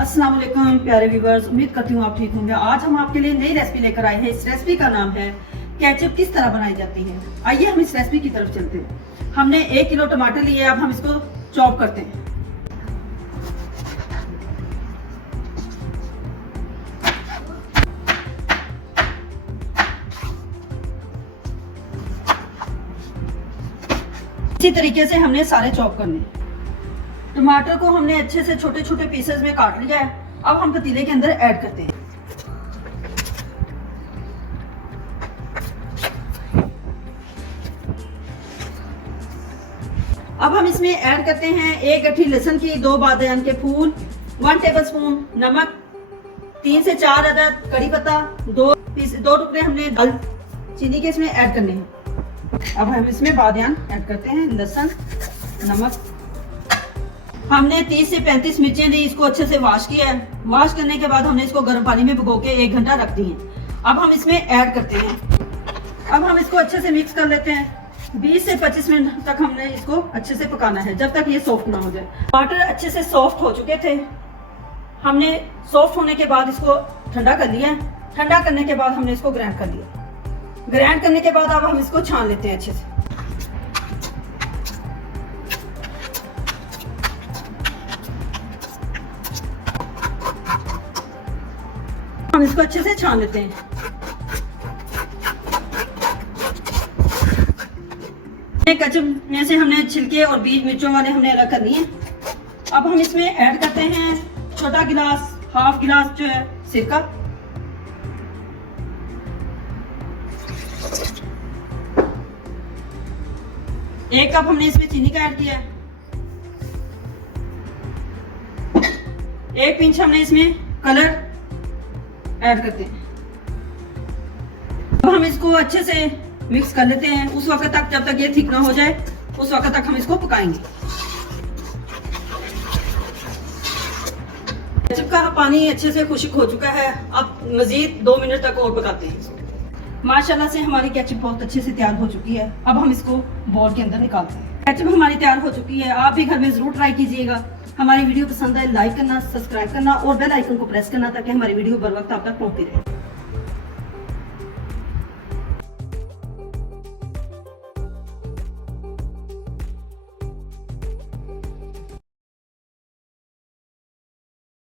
अस्सलाम वालेकुम प्यारे व्यूवर्स, उम्मीद करती हूँ आप ठीक होंगे। आज हम आपके लिए नई रेसिपी लेकर आए हैं। इस रेसिपी का नाम है केचप किस तरह बनाई जाती है। आइए हम इस रेसिपी की तरफ चलते हैं। हमने 1 किलो टमाटर लिए, अब हम इसको चॉप करते हैं। इसी तरीके से हमने सारे चॉप करने हैं। टमाटर को हमने अच्छे से छोटे छोटे पीसेस में काट लिया है। अब हम पतीले के अंदर ऐड करते हैं। अब हम इसमें ऐड करते हैं 1 गठ्ठी लहसुन की, 2 बादियान के फूल, 1 टेबलस्पून नमक, 3 से 4 अदद कड़ी पत्ता, 2 टुकड़े हमने दालचीनी के इसमें ऐड करने हैं। अब हम इसमें बादियान ऐड करते हैं, लहसुन, नमक। हमने 30 से 35 मिर्चें दी, इसको अच्छे से वॉश किया है। वॉश करने के बाद हमने इसको गर्म पानी में भिगो के 1 घंटा रख दी है। अब हम इसमें ऐड करते हैं। अब हम इसको अच्छे से मिक्स कर लेते हैं। 20 से 25 मिनट तक हमने इसको अच्छे से पकाना है, जब तक ये सॉफ्ट ना हो जाए। टमाटर अच्छे से सॉफ्ट हो चुके थे। हमने सॉफ्ट होने के बाद इसको ठंडा कर लिया। ठंडा करने के बाद हमने इसको ग्राइंड कर लिया। ग्राइंड करने के बाद अब हम इसको छान लेते हैं अच्छे से। हम इसको अच्छे से छान लेते हैं। केचप में से हमने छिलके और बीज मिर्चों वाले हमने अलग कर लिए। अब हम इसमें ऐड करते हैं छोटा गिलास, हाफ गिलास जो है सिरका, एक कप हमने इसमें चीनी का ऐड किया है। 1 पिंच हमने इसमें कलर ऐड करते हैं। अब हम इसको अच्छे से मिक्स कर लेते हैं उस वक्त तक जब तक ये थिक ना हो जाए, उस वक्त तक हम इसको पकाएंगे। केचप का पानी अच्छे से खुश्क हो चुका है। अब मजीद 2 मिनट तक और पकाते हैं इसको। माशाल्लाह से हमारी केचप बहुत अच्छे से तैयार हो चुकी है। अब हम इसको बाउल के अंदर निकालते हैं। केचप हमारी तैयार हो चुकी है। आप भी घर में जरूर ट्राई कीजिएगा। हमारी वीडियो पसंद आए लाइक करना, सब्सक्राइब करना और बेल आइकन को प्रेस करना, ताकि हमारी वीडियो बर वक्त आप तक पहुंचती रहे।